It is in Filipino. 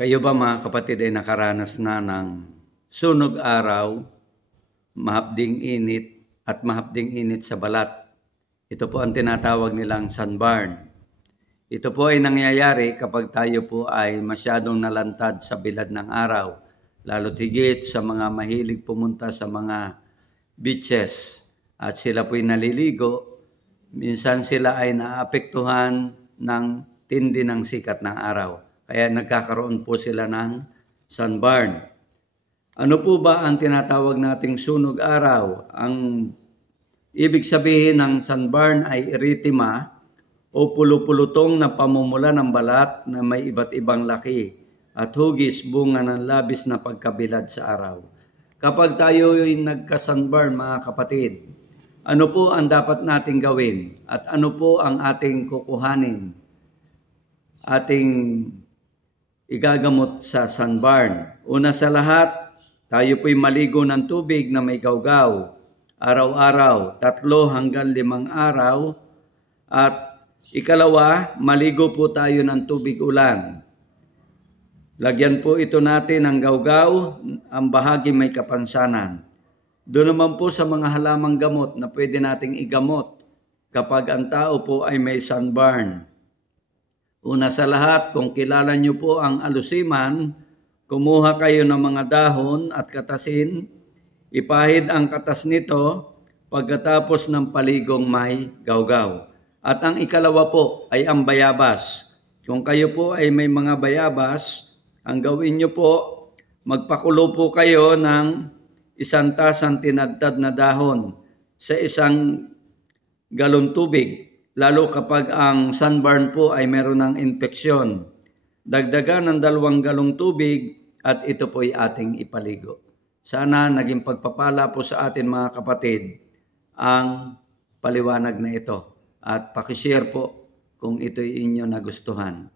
Kayo ba mga kapatid ay nakaranas na ng sunog araw, mahapding init at mahapding init sa balat? Ito po ang tinatawag nilang sunburn. Ito po ay nangyayari kapag tayo po ay masyadong nalantad sa bilad ng araw, lalo't higit sa mga mahilig pumunta sa mga beaches at sila po'y naliligo. Minsan sila ay naapektuhan ng tindi ng sikat ng araw. Kaya nagkakaroon po sila ng sunburn. Ano po ba ang tinatawag nating sunog araw? Ang ibig sabihin ng sunburn ay erythema o pulupulutong na pamumula ng balat na may iba't ibang laki at hugis bunga ng labis na pagkabilad sa araw. Kapag tayo ay nagka-sunburn mga kapatid, ano po ang dapat nating gawin at ano po ang ating kukuhanin? Ating igagamot sa sunburn. Una sa lahat, tayo po'y maligo ng tubig na may gawgaw. Araw-araw, 3 hanggang 5 araw. At ikalawa, maligo po tayo ng tubig ulan. Lagyan po ito natin ng gawgaw, ang bahagi may kapansanan. Doon naman po sa mga halamang gamot na pwede nating igamot kapag ang tao po ay may sunburn. Una sa lahat, kung kilala nyo po ang alusiman, kumuha kayo ng mga dahon at katasin, ipahid ang katas nito pagkatapos ng paligong may gawgaw. At ang ikalawa po ay ang bayabas. Kung kayo po ay may mga bayabas, ang gawin nyo po, magpakulo po kayo ng 1 tasang tinadtad na dahon sa 1 galon tubig. Lalo kapag ang sunburn po ay meron ng infeksyon. Dagdagan ng 2 galong tubig at ito po ay ating ipaligo. Sana naging pagpapala po sa atin mga kapatid ang paliwanag na ito. At pakishare po kung ito'y inyo nagustuhan.